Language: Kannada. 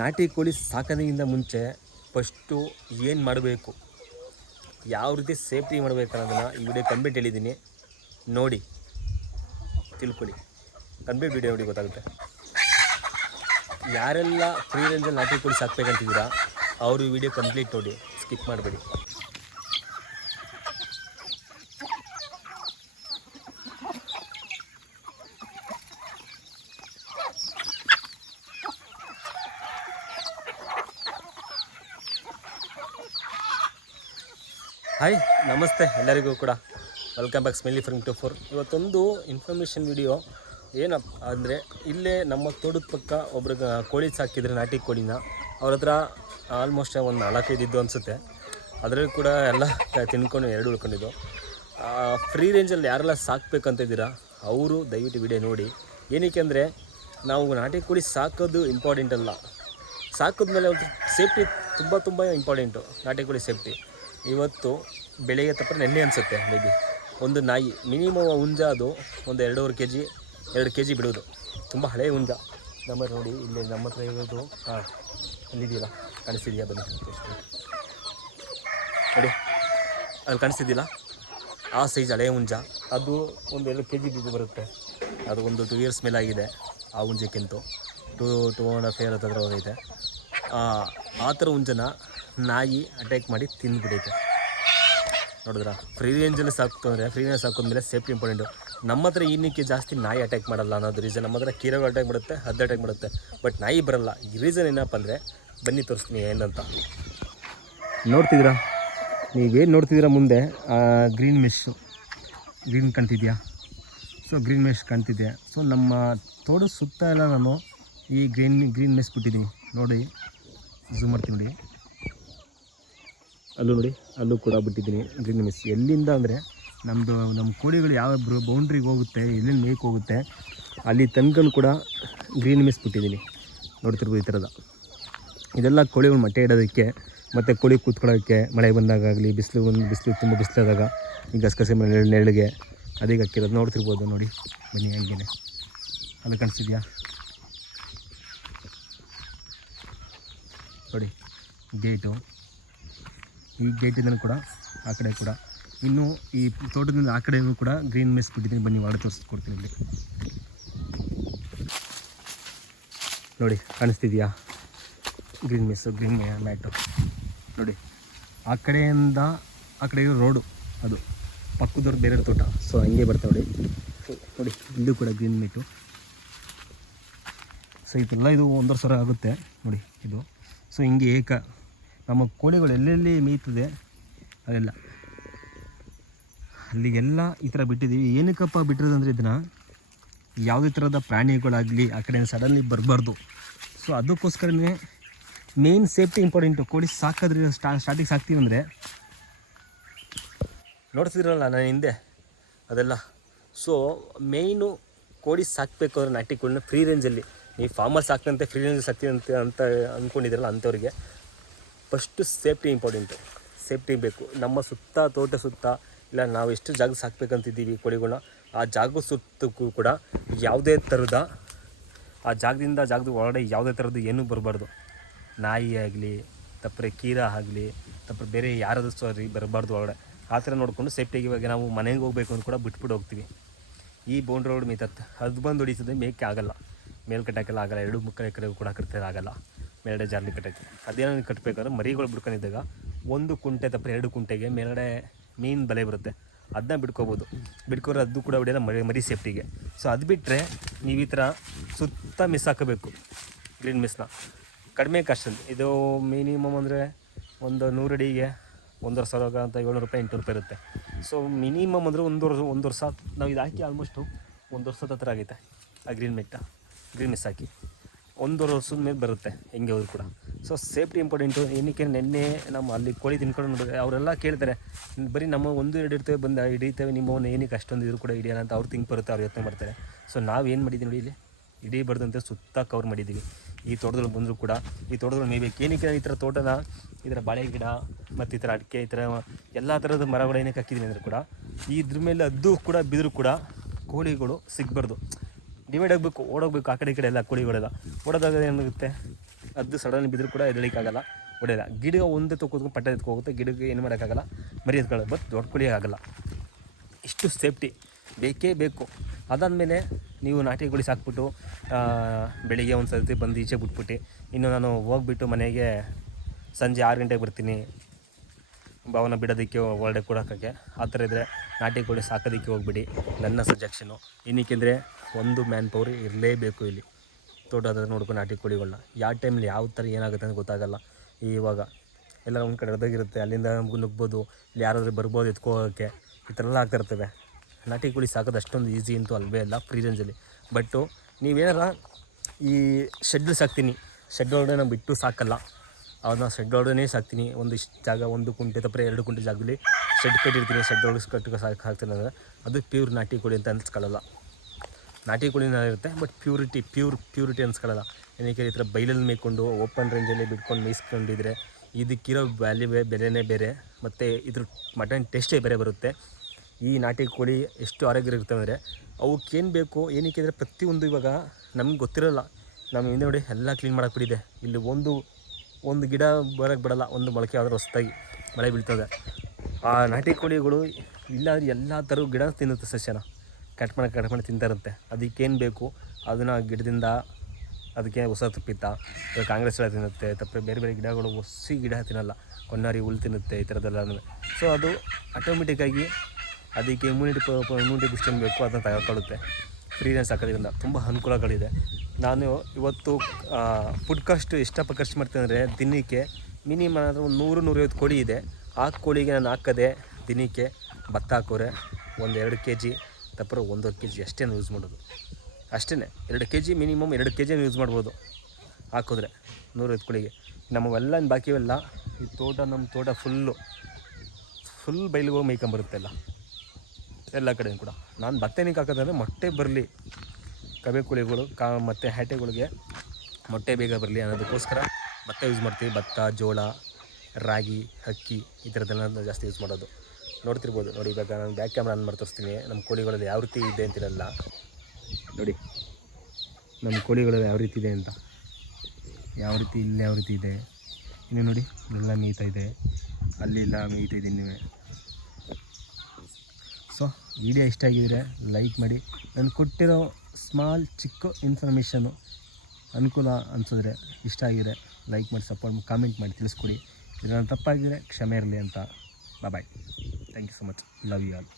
ನಾಟಿ ಕೋಳಿ ಸಾಕಣೆಯಿಂದ ಮುಂಚೆ ಫಸ್ಟು ಏನು ಮಾಡಬೇಕು? ಯಾವ ರೀತಿ ಸೇಫ್ಟಿ ಮಾಡಬೇಕು ಅನ್ನೋದನ್ನು ಈ ವಿಡಿಯೋ ಕಂಪ್ಲೀಟ್ ಹೇಳಿದ್ದೀನಿ. ನೋಡಿ, ತಿಳ್ಕೊಳ್ಳಿ. ಕಂಪ್ಲೀಟ್ ವಿಡಿಯೋ ನೋಡಿ ಗೊತ್ತಾಗುತ್ತೆ. ಯಾರೆಲ್ಲ ಫ್ರೀ ರೇಂಜಲ್ಲಿ ನಾಟಿ ಕೋಳಿ ಸಾಕಬೇಕಂತಿದ್ದೀರಾ, ಅವರು ವಿಡಿಯೋ ಕಂಪ್ಲೀಟ್ ನೋಡಿ. ಸ್ಕಿಪ್ ಮಾಡಬೇಡಿ. ಹಾಯ್ ನಮಸ್ತೆ ಎಲ್ಲರಿಗೂ ಕೂಡ. Welcome back smelly from two four ಇವತ್ತೊಂದು ಇನ್ಫಾರ್ಮೇಷನ್ ವಿಡಿಯೋ ಏನಪ್ಪ ಅಂದರೆ ಇಲ್ಲೇ ನಮ್ಮ ತೋಟದ ಪಕ್ಕ ಒಬ್ರಿಗೆ ಕೋಳಿ ಸಾಕಿದ್ರೆ ನಾಟಿ ಕೋಳಿನ. ಅವ್ರ ಹತ್ರ ಆಲ್ಮೋಸ್ಟ್ ಒಂದು ನಾಲ್ಕೈದು ಇದ್ದು ಅನಿಸುತ್ತೆ. ಅದರಲ್ಲಿ ಕೂಡ ಎಲ್ಲ ತಿನ್ಕೊಂಡು ಎರಡು ಉಳ್ಕೊಂಡಿದ್ದು. ಫ್ರೀ ರೇಂಜಲ್ಲಿ ಯಾರೆಲ್ಲ ಸಾಕ್ಬೇಕಂತ ಇದ್ದೀರಾ ಅವರು ದಯವಿಟ್ಟು ವಿಡಿಯೋ ನೋಡಿ. ಏನಕ್ಕೆ ಅಂದರೆ, ನಾವು ನಾಟಿ ಕೋಳಿ ಸಾಕೋದು ಇಂಪಾರ್ಟೆಂಟ್ ಅಲ್ಲ. ಸಾಕಿದ್ಮೇಲೆ ಅವ್ರ ಸೇಫ್ಟಿ ತುಂಬ ತುಂಬ ಇಂಪಾರ್ಟೆಂಟು ನಾಟಿ ಕೋಳಿ ಸೇಫ್ಟಿ ಇವತ್ತು ಬೆಳಿಗ್ಗೆ ತಪ್ಪ ನೆನ್ನೆ ಅನಿಸುತ್ತೆ ಮೇ ಬಿ ಒಂದು ನಾಯಿ ಮಿನಿಮಮ್ ಹುಂಜ ಅದು ಒಂದು ಎರಡೂವರೆ ಕೆ ಜಿ ಎರಡು ಕೆ ಜಿ ಬಿಡೋದು ತುಂಬ ಹಳೆಯ ಹುಂಜ. ನಮ್ಮ ನೋಡಿ, ಇಲ್ಲಿ ನಮ್ಮ ಹತ್ರ ಇರೋದು, ಹಾಂ ಅಲ್ಲಿದೆಯಲ್ಲ ಕಾಣಿಸ್ತಿದೆಯಾ? ಬನ್ನಿ. ನೋಡಿ, ಅಲ್ಲಿ ಕಾಣಿಸ್ತಿದ್ದಿಲ್ಲ ಆ ಸೈಜ್ ಹಳೆಯ ಹುಂಜ. ಅದು ಒಂದು ಎರಡು ಕೆ ಜಿ ಬಿದ್ದು ಬರುತ್ತೆ. ಅದು ಒಂದು ಟೂ ಇಯರ್ಸ್ ಮೇಲೆ ಆಗಿದೆ, ಆ ಹುಂಜಕ್ಕಿಂತ. Two two and half year ಹತ್ರ ಆ ಆ ಥರ ಹುಂಜನ ನಾಯಿ ಅಟ್ಯಾಕ್ ಮಾಡಿ ತಿಂದ್ಬಿಟ್ಟೈತೆ ನೋಡಿದ್ರ? ಫ್ರೀ ರೇಂಜಲ್ಲಿ ಸಾಕ್ತು ಅಂದರೆ ಫ್ರೀ ರೇಂಜ್ ಸಾಕೋದ್ಮೇಲೆ ಸೇಫ್ಟಿ ಇಂಪಾರ್ಟೆಂಟು. ನಮ್ಮ ಹತ್ರ ಇನ್ನಿಕ್ಕೆ ಜಾಸ್ತಿ ನಾಯಿ ಅಟ್ಯಾಕ್ ಮಾಡಲ್ಲ ಅನ್ನೋದು ರೀಸನ್ ನಮ್ಮ ಹತ್ರ ಕೀರಗಳು ಅಟ್ಯಾಕ್ ಮಾಡುತ್ತೆ, ಹದ್ದು ಅಟ್ಯಾಕ್ ಮಾಡುತ್ತೆ, ಬಟ್ ನಾಯಿ ಬರಲ್ಲ. ಈ ರೀಸನ್ ಏನಪ್ಪ ಅಂದರೆ, ಬನ್ನಿ ತೋರಿಸ್ತೀನಿ ಏನಂತ ನೋಡ್ತಿದ್ದೀರಾ ನೀವೇನು ನೋಡ್ತಿದ್ದೀರಾ ಮುಂದೆ? ಗ್ರೀನ್ ಮೆಶ್ಶು ಗ್ರೀನ್ ಕಾಣ್ತಿದ್ಯಾ? ಸೊ ಗ್ರೀನ್ ಮೆಶ್ ಕಾಣ್ತಿದೆ. ಸೊ ನಮ್ಮ ತೋಟದ ಸುತ್ತ ಎಲ್ಲ ನಾನು ಈ ಗ್ರೀನ್ ಗ್ರೀನ್ ಮೆಸ್ ಬಿಟ್ಟಿದ್ದೀನಿ. ನೋಡಿ ಝೂಮ್ ಮಾಡ್ತೀನಿ ನೋಡಿ. ಅಲ್ಲೂ ನೋಡಿ, ಅಲ್ಲೂ ಕೂಡ ಬಿಟ್ಟಿದ್ದೀನಿ. ಗ್ರೀನ್ ಮಿಸ್ ಎಲ್ಲಿಂದ ಅಂದರೆ ನಮ್ಮದು ನಮ್ಮ ಕೋಳಿಗಳು ಯಾವ ಬೌಂಡ್ರಿಗೆ ಹೋಗುತ್ತೆ ಎಲ್ಲಿಂದ ಮೇಕ್ ಹೋಗುತ್ತೆ, ಅಲ್ಲಿ ತನಕ ಕೂಡ ಗ್ರೀನ್ ಮಿಸ್ ಬಿಟ್ಟಿದ್ದೀನಿ. ನೋಡ್ತಿರ್ಬೋದು ಈ ಥರದ. ಇದೆಲ್ಲ ಕೋಳಿಗಳು ಮೊಟ್ಟೆ ಇಡೋದಕ್ಕೆ, ಮತ್ತು ಕೋಳಿ ಕೂತ್ಕೊಳ್ಳೋಕ್ಕೆ ಮಳೆ ಬಂದಾಗಲಿ ಬಿಸಿಲು ಒಂದು ಬಿಸಿಲು ತುಂಬ ಬಿಸಿಲಾದಾಗ, ಈ ಗಸಗಸೆ ಮೇಲೆ ನೆರಳಿಗೆ ಅದೀಗ ಹಾಕಿರೋದು ನೋಡ್ತಿರ್ಬೋದು ನೋಡಿ, ಬನ್ನಿ ಹಂಗೇನೆ. ಅಲ್ಲ ಕಾಣಿಸ್ತಿದ್ಯಾ? ನೋಡಿ ಗೇಟು ಈ ಗೇಟಿಂದ ಕೂಡ ಆ ಕಡೆ ಕೂಡ. ಇನ್ನು ಈ ತೋಟದಿಂದ ಆ ಕಡೆಯೂ ಕೂಡ ಗ್ರೀನ್ ಮೆಸ್ ಬಿಟ್ಟಿದ್ದೀನಿ ಬನ್ನಿ ಒಳಗೆ ತೋರಿಸ್ಕೊಡ್ತೀನಿ ಇಲ್ಲಿ. ನೋಡಿ, ಕಾಣಿಸ್ತಿದೆಯಾ? ಗ್ರೀನ್ ಮೆಸ್ಸು ಗ್ರೀನ್ ಮ್ಯಾಟು ನೋಡಿ, ಆ ಕಡೆಯಿಂದ ಆ ಕಡೆ ರೋಡು ಅದು. ಪಕ್ಕದವ್ರು ಬೇರೆ ತೋಟ. ಸೊ ಹಂಗೆ ಬರ್ತಾವೆ ನೋಡಿ. ನೋಡಿ, ಇಲ್ಲೂ ಕೂಡ ಗ್ರೀನ್ ಮೀಟು ಸೊ ಇದೆಲ್ಲ ಇದು ಒಂದೂವರೆ ಸಾವಿರ ಆಗುತ್ತೆ. ನೋಡಿ, ಇದು. ಸೊ ಹಿಂಗೆ ಏಕ ನಮ್ಮ ಕೋಳಿಗಳು ಎಲ್ಲೆಲ್ಲಿ ಮೇಯ್ತದೆ ಅದೆಲ್ಲ. ಅಲ್ಲಿಗೆಲ್ಲ ಈ ಥರ ಬಿಟ್ಟಿದ್ದೀವಿ. ಏನಕ್ಕಪ್ಪ ಬಿಟ್ಟಿರೋದಂದ್ರೆ ಇದನ್ನು ಯಾವುದೇ ಥರದ ಪ್ರಾಣಿಗಳಾಗಲಿ, ಆ ಕಡೆ ಸಡನ್ಲಿ ಬರಬಾರ್ದು. ಸೊ ಅದಕ್ಕೋಸ್ಕರನೇ ಮೇನ್ ಸೇಫ್ಟಿ ಇಂಪಾರ್ಟೆಂಟು ಕೋಳಿ ಸಾಕಿದ್ರೆ ಸ್ಟಾ ಸ್ಟಾರ್ಟಿಂಗ್ ಸಾಕ್ತೀವಿ ಅಂದರೆ. ನೋಡ್ತಿದ್ರಲ್ಲ ನಾನು ಹಿಂದೆ? ಅದೆಲ್ಲ. ಸೊ ಮೇಯ್ನು ಕೋಳಿ ಸಾಕಬೇಕು ಅಂದರೆ ನಾಟಿ ಕೋಳಿನ ಫ್ರೀ ರೇಂಜಲ್ಲಿ ನೀವು ಫಾರ್ಮರ್ ಸಾಕ್ತಂತೆ ಫ್ರೀ ರೇಂಜ್ ಸಾಕ್ತೀವಿ ಅಂತ ಅಂತ ಅಂದ್ಕೊಂಡಿದ್ದೀರಲ್ಲ ಅಂಥವ್ರಿಗೆ. First safety important. ಸೇಫ್ಟಿ ಬೇಕು. ನಮ್ಮ ಸುತ್ತ ತೋಟ ಸುತ್ತ, ಇಲ್ಲ ನಾವು ಎಷ್ಟು ಜಾಗ ಸಾಕ್ಬೇಕಂತಿದ್ದೀವಿ ಕೋಳಿಗಳನ್ನ ಆ ಜಾಗ ಸುತ್ತಕ್ಕೂ ಕೂಡ ಯಾವುದೇ ಥರದ, ಆ ಜಾಗದಿಂದ ಜಾಗದ ಒಳಗಡೆ ಯಾವುದೇ ಥರದ್ದು ಏನೂ ಬರಬಾರ್ದು. ನಾಯಿ ಆಗಲಿ, ತಪ್ಪರೆ ಕೀರ ಆಗಲಿ, ತಪ್ಪರೆ ಬೇರೆ ಯಾರಾದರೂ ಸಾರಿ ಬರಬಾರ್ದು ಒಳಗಡೆ. ಆ ಥರ ನೋಡಿಕೊಂಡು ಸೇಫ್ಟಿಯಾಗಿ ಇವಾಗ ನಾವು ಮನೆಗೆ ಹೋಗ್ಬೇಕು ಅಂತ ಕೂಡ ಬಿಟ್ಬಿಟ್ಟು ಹೋಗ್ತೀವಿ. ಈ ಬೌಂಡ್ರಿ ರೋಡ್ ಮೇತತ್ತೆ ಅದು ಬಂದು ಹೊಡಿಸಿದ್ರೆ ಮೇಕೆ ಆಗಲ್ಲ. ಮೇಲ್ ಕಟ್ಟೋಕ್ಕೆಲ್ಲ ಆಗಲ್ಲ, ಎರಡು ಮುಕ್ಕಳ ಎಕರೆಗೂ ಕೂಡ ಕರ್ತಾರೆ ಆಗಲ್ಲ. ಮೇಲ್ಗಡೆ ಜಾರ್ಲಿ ಕಟ್ಟಕ್ಕೆ ಅದೇನೋ ಕಟ್ಟಬೇಕಾದ್ರೆ ಮರಿಗಳು ಬಿಡ್ಕೊಂಡಿದ್ದಾಗ ಒಂದು ಕುಂಟೆ ತಪ್ಪರೆ ಎರಡು ಕುಂಟೆಗೆ ಮೇಲ್ಗಡೆ ಮೀನು ಬಲೆ ಬರುತ್ತೆ. ಅದನ್ನ ಬಿಡ್ಕೋಬೋದು. ಬಿಡ್ಕೋರೆ ಅದು ಕೂಡ ಹೊಡೆಯೋಲ್ಲ ಮರಿ ಮರಿ ಸೇಫ್ಟಿಗೆ. ಸೊ ಅದು ಬಿಟ್ಟರೆ ನೀವು ಈ ಥರ ಸುತ್ತ ಮಿಸ್ ಹಾಕಬೇಕು ಗ್ರೀನ್ ಮಿಸ್ನ ಕಡಿಮೆ ಕಾಸ್ಟಲ್ಲಿ. ಇದು ಮಿನಿಮಮ್ ಅಂದರೆ ಒಂದು ನೂರು ಅಡಿಗೆ ಒಂದೂವರೆ ಸಾವಿರ ಅಂತ ಏಳ್ನೂರು ರೂಪಾಯಿ ಎಂಟು ರೂಪಾಯಿ ಇರುತ್ತೆ. ಸೊ ಮಿನಿಮಮ್ ಅಂದರೆ ಒಂದು ವರ್ಷ ಒಂದು ವರ್ಷ, ನಾವು ಇದು ಹಾಕಿ ಆಲ್ಮೋಸ್ಟು ಒಂದು ವರ್ಷದ ಹತ್ರ ಆಗೈತೆ ಆ ಗ್ರೀನ್ ಮಿಟ್ಟ ಗ್ರೀನ್ ಮಿಸ್ ಹಾಕಿ. ಒಂದೂವರೆ ವರ್ಷದ ಮೇಲೆ ಬರುತ್ತೆ ಹೆಂಗೆ ಹೋದ್ರು ಕೂಡ. ಸೊ ಸೇಫ್ಟಿ ಇಂಪಾರ್ಟೆಂಟು ಏನಕ್ಕೆ ನಿನ್ನೆ ನಮ್ಮ ಅಲ್ಲಿ ಕೋಳಿ ತಿನ್ಕೊಂಡು ನೋಡಿದ್ರೆ ಅವರೆಲ್ಲ ಕೇಳ್ತಾರೆ, ಬರೀ ನಮ್ಮ ಒಂದು ಎರಡು ಇಡ್ತೇವೆ ಬಂದು ಹಿಡಿತೇವೆ ನಿಮ್ಮವನ್ನ ಏನಕ್ಕೆ ಅಷ್ಟೊಂದು ಇದ್ರು ಕೂಡ ಹಿಡಿಯೋಣ ಅಂತ ಅವ್ರು ತಿಂಕ್ ಬರುತ್ತೆ, ಅವ್ರು ಯತ್ನ ಮಾಡ್ತಾರೆ. ಸೊ ನಾವು ಏನು ಮಾಡಿದ್ದೀವಿ ನೋಡಿ ಇಲ್ಲಿ? ಇಡೀ ಬರ್ದಂತೆ ಸುತ್ತ ಕವರ್ ಮಾಡಿದ್ದೀವಿ. ಈ ತೋಟದಲ್ಲಿ ಬಂದರೂ ಕೂಡ, ಈ ತೋಟದಲ್ಲಿ ಮೇಯ್ಬೇಕು ಏನಕ್ಕೆ ಈ ಥರ ತೋಟನ, ಈ ಥರ ಬಾಳೆ ಗಿಡ ಮತ್ತು ಈ ಥರ ಅಡಿಕೆ, ಈ ಥರ ಎಲ್ಲ ಥರದ ಮರಗಳು ಏನಕ್ಕೆ ಹಾಕಿದ್ದೀನಿ ಅಂದರೆ ಕೂಡ ಇದ್ರ ಮೇಲೆ ಅದು ಕೂಡ ಬಿದ್ದರೂ ಕೂಡ ಕೋಳಿಗಳು ಸಿಗಬಾರ್ದು. ಡಿವೈಡ್ ಆಗಬೇಕು ಓಡೋಗ್ಬೇಕು, ಆ ಕಡೆ ಈ ಕಡೆ ಎಲ್ಲ ಕೋಳಿಗಳೆಲ್ಲ ಓಡೋದಾಗ ಏನಾಗುತ್ತೆ? ಅದು ಸಡನ್ ಬಿದ್ದರೂ ಕೂಡ ಎದಳಿಕ್ಕಾಗಲ್ಲ ಹೊಡೆಯಲ್ಲ. ಗಿಡ ಒಂದೇ ಕೂತ್ಕೊಂಡು ಪಟ್ಟ ಎತ್ಕೋಗುತ್ತೆ ಗಿಡಕ್ಕೆ ಏನು ಮಾಡೋಕ್ಕಾಗಲ್ಲ, ಮರಿ ಎತ್ಕೊಳ್ಳೋದು ಬಟ್ ದೊಡ್ಡ ಕೋಳಿ ಆಗಲ್ಲ. ಇಷ್ಟು ಸೇಫ್ಟಿ ಬೇಕೇ ಬೇಕು. ಅದಾದಮೇಲೆ ನೀವು ನಾಟಿ ಕೋಳಿ ಸಾಕ್ಬಿಟ್ಟು ಬೆಳಿಗ್ಗೆ ಒಂದು ಸರ್ತಿ ಬಂದು ಈಚೆ ಬಿಟ್ಬಿಟ್ಟು, ಇನ್ನು ನಾನು ಹೋಗ್ಬಿಟ್ಟು ಮನೆಗೆ ಸಂಜೆ ಆರು ಗಂಟೆಗೆ ಬರ್ತೀನಿ. ಭಾವನ ಬಿಡೋದಕ್ಕೆ ಒಳ್ಳೆ ಕೊಡೋಕ್ಕೆ ಆ ಥರ ಇದ್ದರೆ ನಾಟಿ ಕೋಳಿ ಸಾಕೋದಕ್ಕೆ ಹೋಗ್ಬಿಡಿ. ನನ್ನ ಸಜೆಕ್ಷನು ಏನಕ್ಕೆಂದರೆ ಒಂದು ಮ್ಯಾನ್ ಪವರ್ ಇರಲೇಬೇಕು ಇಲ್ಲಿ. ತೋಟದ ನೋಡ್ಕೊಂಡು ನಾಟಿ ಕೋಳಿಗಳನ್ನ ಯಾವ ಟೈಮಲ್ಲಿ ಯಾವ ಥರ ಏನಾಗುತ್ತೆ ಅಂತ ಗೊತ್ತಾಗಲ್ಲ. ಇವಾಗ ಎಲ್ಲ ಒಂದು ಕಡೆ ಅದಾಗಿರುತ್ತೆ ಅಲ್ಲಿಂದ ನಮಗೂ ನುಗ್ಬೋದು. ಇಲ್ಲಿ ಯಾರಾದರೂ ಬರ್ಬೋದು ಎತ್ಕೋಗೋಕ್ಕೆ ಈ ಥರ ಎಲ್ಲ ಆಗ್ತಿರ್ತವೆ ನಾಟಿ ಕೋಳಿ ಸಾಕೋದು ಅಷ್ಟೊಂದು ಈಸಿ ಅಂತೂ ಅಲ್ವೇ ಅಲ್ಲ. ಫ್ರೀ ರೇಂಜಲ್ಲಿ ಬಟ್ಟು ನೀವೇನಾರ ಈ ಶೆಡ್ ಸಾಕ್ತೀನಿ ಶೆಡ್ ಒಳಗಡೆ ನಾವು ಬಿಟ್ಟು ಸಾಕಲ್ಲ. ಅದನ್ನ ಶೆಡ್ ಒಳಗಡೆ ಸಾಕ್ತೀನಿ. ಒಂದಿಷ್ಟು ಜಾಗ, ಒಂದು ಕುಂಟೆ ತಪ್ಪರೆ ಎರಡು ಕುಂಟೆ ಜಾಗದಲ್ಲಿ ಶೆಡ್ ಕಟ್ಟಿರ್ತೀನಿ. ಶೆಡ್ ಒಳಗೆ ಕಟ್ಟು ಸಾಕು, ಹಾಕ್ತೀನಿ ಅಂದರೆ ಅದು ಪ್ಯೂರ್ ನಾಟಿ ಕೋಳಿ ಅಂತ ಅನ್ಸ್ಕೊಳ್ಳಲ್ಲ. ನಾಟಿ ಕೋಳಿನ ಇರುತ್ತೆ ಬಟ್ ಪ್ಯೂರಿಟಿ ಪ್ಯೂರ್ ಪ್ಯೂರಿಟಿ ಅನ್ಸ್ಕೊಳ್ಳಲ್ಲ. ಏನಕ್ಕೆ ಈ ಥರ ಬೈಲಲ್ಲಿ ಮೇಯ್ಕೊಂಡು ಓಪನ್ ರೇಂಜಲ್ಲಿ ಬಿಟ್ಕೊಂಡು ಮೇಯಿಸ್ಕೊಂಡಿದ್ರೆ ಇದಕ್ಕಿರೋ ವ್ಯಾಲ್ಯೂವೇ ಬೆಲೆನೇ ಬೇರೆ. ಮತ್ತು ಇದ್ರ ಮಟನ್ ಟೇಸ್ಟೇ ಬೇರೆ ಬರುತ್ತೆ. ಈ ನಾಟಿ ಕೋಳಿ ಎಷ್ಟು ಆರೋಗ್ಯ ಇರುತ್ತೆ ಅಂದರೆ ಅವಕ್ಕೇನು ಬೇಕು, ಏನಕ್ಕೆ ಅಂದರೆ ಪ್ರತಿಯೊಂದು ಇವಾಗ ನಮ್ಗೆ ಗೊತ್ತಿರೋಲ್ಲ. ನಮ್ಮ ಹಿಂದೆ ನೋಡಿ ಎಲ್ಲ ಕ್ಲೀನ್ ಮಾಡೋಕ್ಬಿಟ್ಟಿದೆ ಇಲ್ಲಿ ಒಂದು ಒಂದು ಗಿಡ ಬರೋಕ್ಕೆ ಬಿಡಲ್ಲ, ಒಂದು ಮೊಳಕೆ ಆದರೂ ಹೊಸ್ದಾಗಿ ಮಳೆ ಬೀಳ್ತದೆ. ಆ ನಾಟಿ ಕೋಳಿಗಳು ಇಲ್ಲಾಂದ್ರೆ ಎಲ್ಲ ಥರ ಗಿಡ ತಿನ್ನುತ್ತೆ ಸಸ್ಯನ. ಕಟ್ ಮಾಡಿ ಕಟ್ ಮಾಡಿ ತಿಂತಾರಂತೆ. ಅದಕ್ಕೇನು ಬೇಕು? ಅದನ್ನು ಗಿಡದಿಂದ ಅದಕ್ಕೆ ಹೊಸ ತಪ್ಪಿತ್ತ ಕಾಂಗ್ರೆಸ್ ಗಿಡ ತಿನ್ನುತ್ತೆ. ತಪ್ಪೆ ಬೇರೆ ಬೇರೆ ಗಿಡಗಳು ಹೊಸಿ ಗಿಡ ತಿನ್ನಲ್ಲ. ಕೊನ್ನಾರಿ ಹುಲ್ ತಿನ್ನುತ್ತೆ ಈ ಥರದ್ದೆಲ್ಲ ಸೊ ಅದು ಆಟೋಮೆಟಿಕ್ಕಾಗಿ ಅದಕ್ಕೆ ಇಮ್ಯುನಿಟಿ ಇಮ್ಯುನಿಟಿ ಬೂಸ್ಟನ್ ಬೇಕು ಅದನ್ನು ಫ್ರೀನೆಸ್ ಹಾಕೋದ್ರಿಂದ ತುಂಬ ಅನುಕೂಲಗಳಿದೆ. ನಾನು ಇವತ್ತು ಫುಡ್ ಕಾಸ್ಟ್ ಎಷ್ಟಪ್ಪ ಖರ್ಚು ಮಾಡ್ತೀನಿ ದಿನಕ್ಕೆ ಮಿನಿಮಮ್ ಅಂದರೆ ಒಂದು ನೂರು, ನೂರೈವತ್ತು ಕೋಳಿ ಇದೆ. ಆ ಕೋಳಿಗೆ ನಾನು ಹಾಕದೆ ದಿನಕ್ಕೆ ಭತ್ತ ಹಾಕೋರೆ ಒಂದು ಎರಡು ಕೆ ಜಿ ತಪ್ಪರ ಒಂದೂವರೆ ಕೆ ಜಿ ಅಷ್ಟೇ ಯೂಸ್ ಮಾಡೋದು. ಅಷ್ಟೇ ಎರಡು ಕೆ ಜಿ ಮಿನಿಮಮ್ ಎರಡು ಕೆ ಜಿನ ಯೂಸ್ ಮಾಡ್ಬೋದು. ಹಾಕಿದ್ರೆ ನೂರೈವತ್ತು ಕೋಳಿಗೆ. ನಮ್ಮವೆಲ್ಲ ಬಾಕಿವೆಲ್ಲ ಈ ತೋಟ, ನಮ್ಮ ತೋಟ ಫುಲ್ಲು ಫುಲ್ ಬೈಲಿಗೆ ಹೋಗಿ ಎಲ್ಲ. ಎಲ್ಲ ಕಡೆಯೂ ಕೂಡ. ನಾನು ಭತ್ತ ಏನಕ್ಕೆ ಹಾಕೋದಂದರೆ ಮೊಟ್ಟೆ ಬರಲಿ. ಕಬೆ ಕೋಳಿಗಳು ಕಾ ಮತ್ತು ಹ್ಯಾಟೆಗಳಿಗೆ ಮೊಟ್ಟೆ ಬೇಗ ಬರಲಿ ಅನ್ನೋದಕ್ಕೋಸ್ಕರ ಭತ್ತ ಯೂಸ್ ಮಾಡ್ತೀವಿ. ಭತ್ತ, ಜೋಳ, ರಾಗಿ, ಅಕ್ಕಿ, ಈ ಥರದ್ದೆಲ್ಲ ಜಾಸ್ತಿ ಯೂಸ್ ಮಾಡೋದು. ನೋಡ್ತಿರ್ಬೋದು. ನೋಡಿ, ಇವಾಗ ನಾನು ಬ್ಯಾಕ್ ಕ್ಯಾಮ್ರಾ ಆನ್ ಮಾಡಿ ತೋರಿಸ್ತೀನಿ ನಮ್ಮ ಕೋಳಿಗಳಲ್ಲಿ ಯಾವ ರೀತಿ ಇದೆ ಅಂತಿರಲ್ಲ. ನೋಡಿ ನಮ್ಮ ಕೋಳಿಗಳಲ್ಲಿ ಯಾವ ರೀತಿ ಇದೆ ಅಂತ. ಯಾವ ರೀತಿ, ಇಲ್ಲಿ ಯಾವ ರೀತಿ ಇದೆ. ಇನ್ನು ನೋಡಿ, ಎಲ್ಲ ಮೇಯ್ತಾ ಇದೆ ಅಲ್ಲಿಲ್ಲ ಮೇಯ್ತಾ ಇದೆ ಇನ್ನೂ ಸೊ ವಿಡಿಯೋ ಇಷ್ಟ ಆಗಿದ್ರೆ ಲೈಕ್ ಮಾಡಿ. ನಾನು ಕೊಟ್ಟಿರೋ ಸ್ಮಾಲ್ ಚಿಕ್ಕ ಇನ್ಫಾರ್ಮೇಷನು ಅನುಕೂಲ ಅನಿಸಿದ್ರೆ, ಇಷ್ಟ ಆಗಿದ್ರೆ ಲೈಕ್ ಮಾಡಿ ಸಪೋರ್ಟ್ ಕಾಮೆಂಟ್ ಮಾಡಿ, ತಿಳಿಸ್ಕೊಡಿ. ಇದನ್ನು ತಪ್ಪಾಗಿದ್ರೆ ಕ್ಷಮೆ ಇರಲಿ ಅಂತ. Bye thank you so much love you all